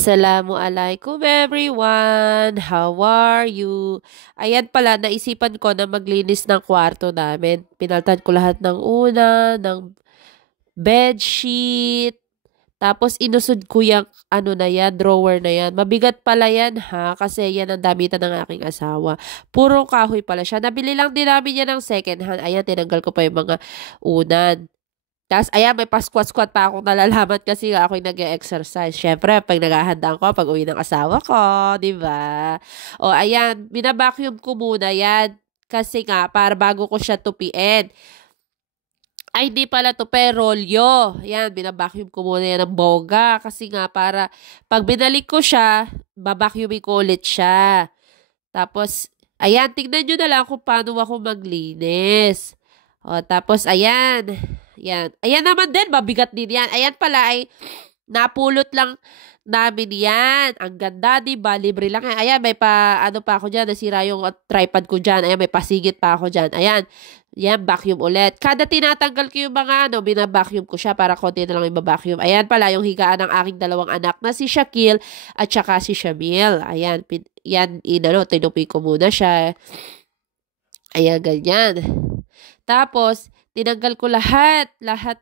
Assalamualaikum everyone! How are you? Ayan pala, naisipan ko na maglinis ng kwarto namin. Pinaltan ko lahat ng ng bedsheet. Tapos inusod ko yung na yan, drawer na yan. Mabigat pala yan ha, kasi yan ang damitan ng aking asawa. Puro kahoy pala siya. Nabili lang din namin yan ng second hand. Ayan, tinanggal ko pa yung mga unan. Tapos, ayan, may pa-squat-squat pa akong nalalaman kasi ako'y nag-exercise. Siyempre, pag naghahandaan ko, pag uwi ng asawa ko, di ba? O, ayan, binabacuum ko muna yan. Kasi nga, para bago ko siya tupiin. Ay, hindi pala to, rolyo. Ayan, binabacuum ko muna yan ng boga. Kasi nga, para pag binalik ko siya, babacuumin ko ulit siya. Tapos, ayan, tignan nyo na lang kung paano ako maglinis. O, tapos, ayan. Yan. Ayan naman din, mabigat din yan. Ayan pala ay napulot lang namin yan. Ang ganda, diba? Libre lang. Ayan, may pa ako dyan. Nasira yung tripod ko dyan. Ayan, may pasigit pa ako dyan. Ayan. Yan, vacuum ulit. Kada tinatanggal ko yung mga binabacuum ko siya para konti na lang yung babacuum. Ayan pala yung higaan ng aking dalawang anak na si Shaquille at saka si Shamil. Ayan, tinupi ko muna siya. Ayan, ganyan. Tapos, tinanggal ko lahat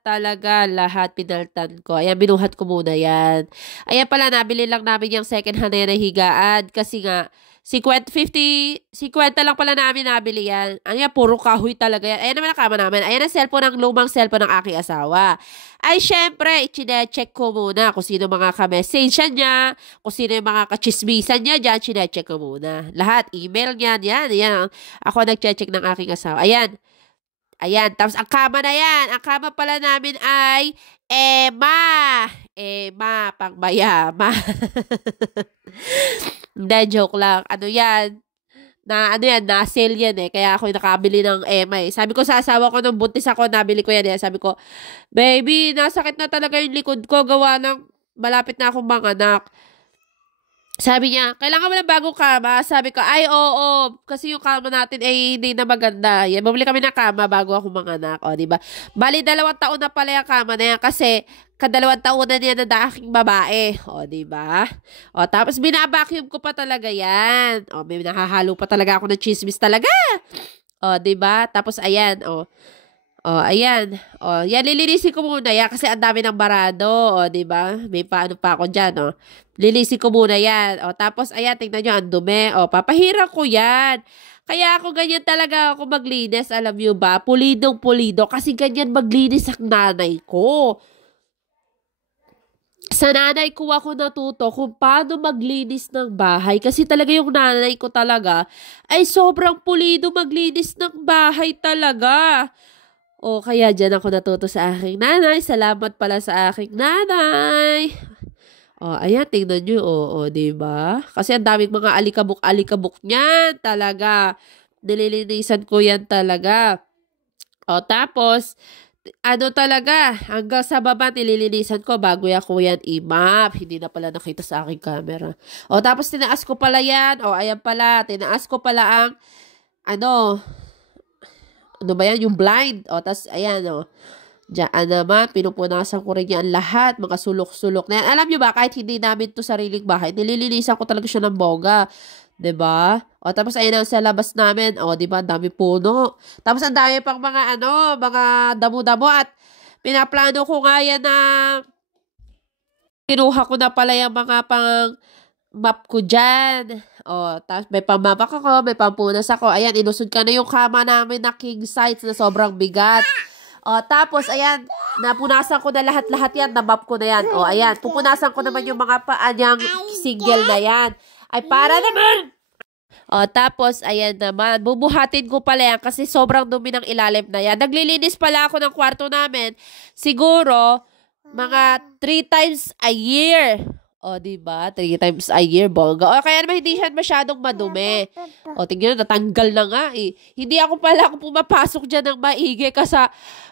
talaga, pinaltan ko. Ayan, binuhat ko muna yan. Ayan pala, nabili lang namin yung second hand na yan na higaan. Kasi nga, 50 lang pala namin nabili yan. Ayan, puro kahoy talaga yan. Ayan naman ang kama namin. Ayan ang cellphone, ng lumang cellphone ng aking asawa. Ay, syempre, chinecheck ko muna kung sino mga ka-message niya, kung sino yung mga kachismisan niya dyan, chinecheck ko muna. Lahat, email niyan, yan. Ako nag-check ng aking asawa. Ayan, tapos ang kama na yan. Ang kama pala namin ay Emma, pangbayama. Hindi, joke lang. Ano yan? Na-sale yan eh. Kaya ako nakabili ng Emma eh. Sabi ko sa asawa ko nung buntis ako, nabili ko yan eh. Sabi ko, baby, nasakit na talaga yung likod ko. Gawa ng malapit na akong manganak. Sabi niya, kailangan mo ng bagong kama. Sabi ko, ay, oo. Kasi yung kama natin ay hindi na maganda. Yan, bumili kami ng kama bago ako manganak. O, diba? Bali, 2 taon na pala yung kama na yan. Kasi, 2 taon na niya na aking babae. O, diba? O, tapos binabacuum ko pa talaga yan. O, may nakahalo pa talaga ako ng chismis talaga. O, diba? Tapos, ayan, o. Oh, ayan. Oh, yan, lilinisin ko muna yan kasi ang dami ng barado. Oh, diba? May paano pa ako dyan, oh. Lilinisin ko muna yan. Oh, tapos, ayan, tingnan nyo, ang dumi. Oh, papahira ko yan. Kaya ako ganyan talaga ako maglinis, alam nyo ba? Pulidong-pulido. Kasi ganyan maglinis ang nanay ko. Sa nanay ko ako natuto kung paano maglinis ng bahay. Kasi talaga yung nanay ko talaga ay sobrang pulido maglinis ng bahay talaga. O, kaya dyan ako natuto sa aking nanay. Salamat pala sa aking nanay. O, ayan, tingnan nyo. O, diba? Kasi ang daming mga alikabok niyan. Talaga. Nililinisan ko yan talaga. O, tapos, talaga, hanggang sa baba nililinisan ko bago ako yan i-map. Hindi na pala nakita sa aking camera. O, tapos tinaas ko pala yan. O, ayan pala. Tinaas ko pala ang, ano ba yan? Yung blind. O, tas, ayan, o. Diyan naman, pinupunasan ko rin yan lahat. Mga sulok-sulok na yan. Alam nyo ba, kahit hindi namin to sariling bahay, nililinisan ko talaga siya ng boga. Diba? O, tapos, ayan ang sa labas namin. O, diba? Ang dami puno. Tapos, ang dami pang mga, mga damo-damo. At, pinaplano ko nga yan na kinuha ko na pala yung mga pang map ko dyan. O, tapos may pamabak ako, may pampunas ako. Ayan, inusod ka na yung kama namin na king size na sobrang bigat. O, tapos, ayan, napunasan ko na lahat-lahat yan, na-map ko na yan. O, ayan, pupunasan ko naman yung mga paanyang single na yan. Ay, para naman! O, tapos, ayan naman, bubuhatin ko pala yan kasi sobrang dumi ng ilalim na yan. Naglilinis pala ako ng kwarto namin. Siguro, mga 3 times a year. O, diba? 3 times a year, bongga. O, kaya naman hindi siya masyadong madumi. O, tingnan, natanggal na nga eh. Hindi ako pumapasok dyan ng maigi kasi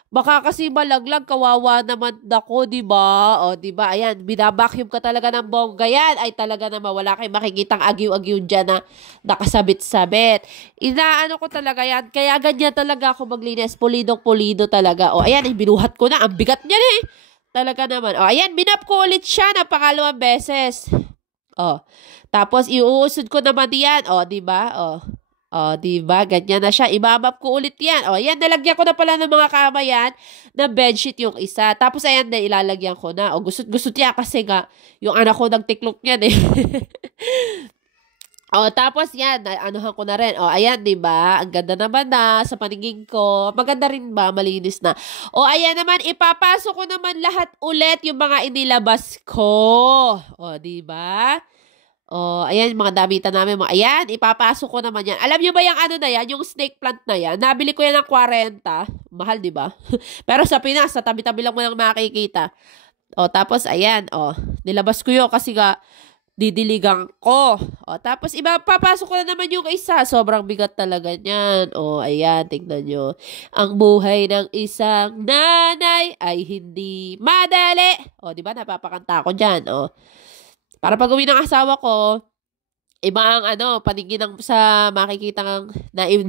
baka kasi malaglag, kawawa naman ako, diba? O, diba? Ayan, binabacuum ka talaga ng bongga yan. Ay, talaga naman, wala kayong makikitang agiw-agiw dyan na nakasabit-sabit. Inaano ko talaga yan. Kaya ganyan talaga ako maglinis. Pulidong-pulido talaga. O, ayan, binuhat ko na. Ang bigat niyan eh. Talaga naman. O, ayan, binap ko ulit siya na pangalawang beses. Oh. Tapos iuusod ko naman 'yan, oh, 'di ba? Oh. Oh, 'di ba? Ganyan na siya. Imamap ko ulit 'yan. Oh, 'yan nalagyan ko na pala ng mga kama 'yan na bedsheet yung isa. Tapos ayan na ilalagyan ko na. Oh, gusot-gusot 'yan kasi nga yung anak ko nagtiklop niyan eh. Oh, tapos 'yan, anuhan ko na rin. Oh, ayan 'di ba? Ang ganda naman na sa paningin ko. Maganda rin ba? Malinis na. Oh, ayan naman ipapasok ko naman lahat ulit yung mga inilabas ko. Oh, 'di ba? Oh, ayan yung mga damitan namin. Ayan, ipapasok ko naman yan. Alam niyo ba yung ano na yan? Yung snake plant na yan? Nabili ko yan ng 40. Mahal, di ba? Pero sa Pinas, sa tabi-tabi lang mo lang makikita. Oh, tapos ayan, oh, nilabas ko yun kasi nga didiligan ko. Oh, tapos papasok ko na naman yung isa. Sobrang bigat talaga niyan. Oh, ayan, tingnan nyo. Ang buhay ng isang nanay ay hindi madali. Oh, di ba? Napapakanta ko dyan. Oh. Para pag-uwi ng asawa ko, iba ang ano, paningin ng sa makikita ng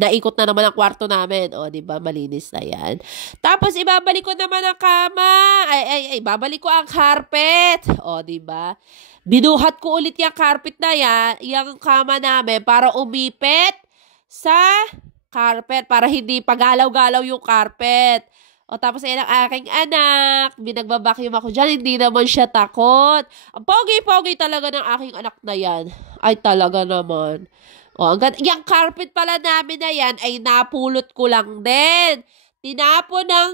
naikot na naman ang kwarto namin. O, di ba? Malinis na yan. Tapos, ibabalik ko naman ang kama. Babalik ko ang carpet. O, di ba? Binuhat ko ulit yung carpet na yan, yung kama namin, para umipit sa carpet, para hindi pagalaw-galaw yung carpet. O tapos ayan ang aking anak, binagbabacuum ako dyan, hindi naman siya takot. Ang pogi-pogi talaga ng aking anak na yan. Ay talaga naman. O, yung carpet pala namin na yan ay napulot ko lang din. Tinapon ng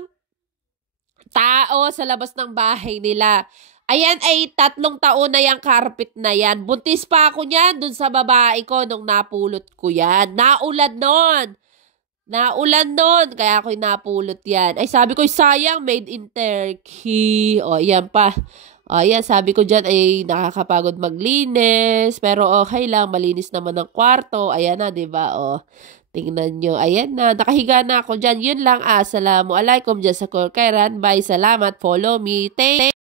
tao sa labas ng bahay nila. Ayan ay 3 taon na yung carpet na yan. Buntis pa ako niyan dun sa babae ko nung napulot ko yan. Naulan nun, kaya ako'y napulot yan. Ay, sabi ko, sayang, made in Turkey. O, yan pa. O, yan, sabi ko dyan, ay nakakapagod maglinis. Pero okay lang, malinis naman ang kwarto. Ayan na, diba? O, tingnan nyo. Ayan na, nakahiga na ako dyan. Yun lang, assalamualaikum dyan sa Korkairan. Bye, salamat, follow me. Thank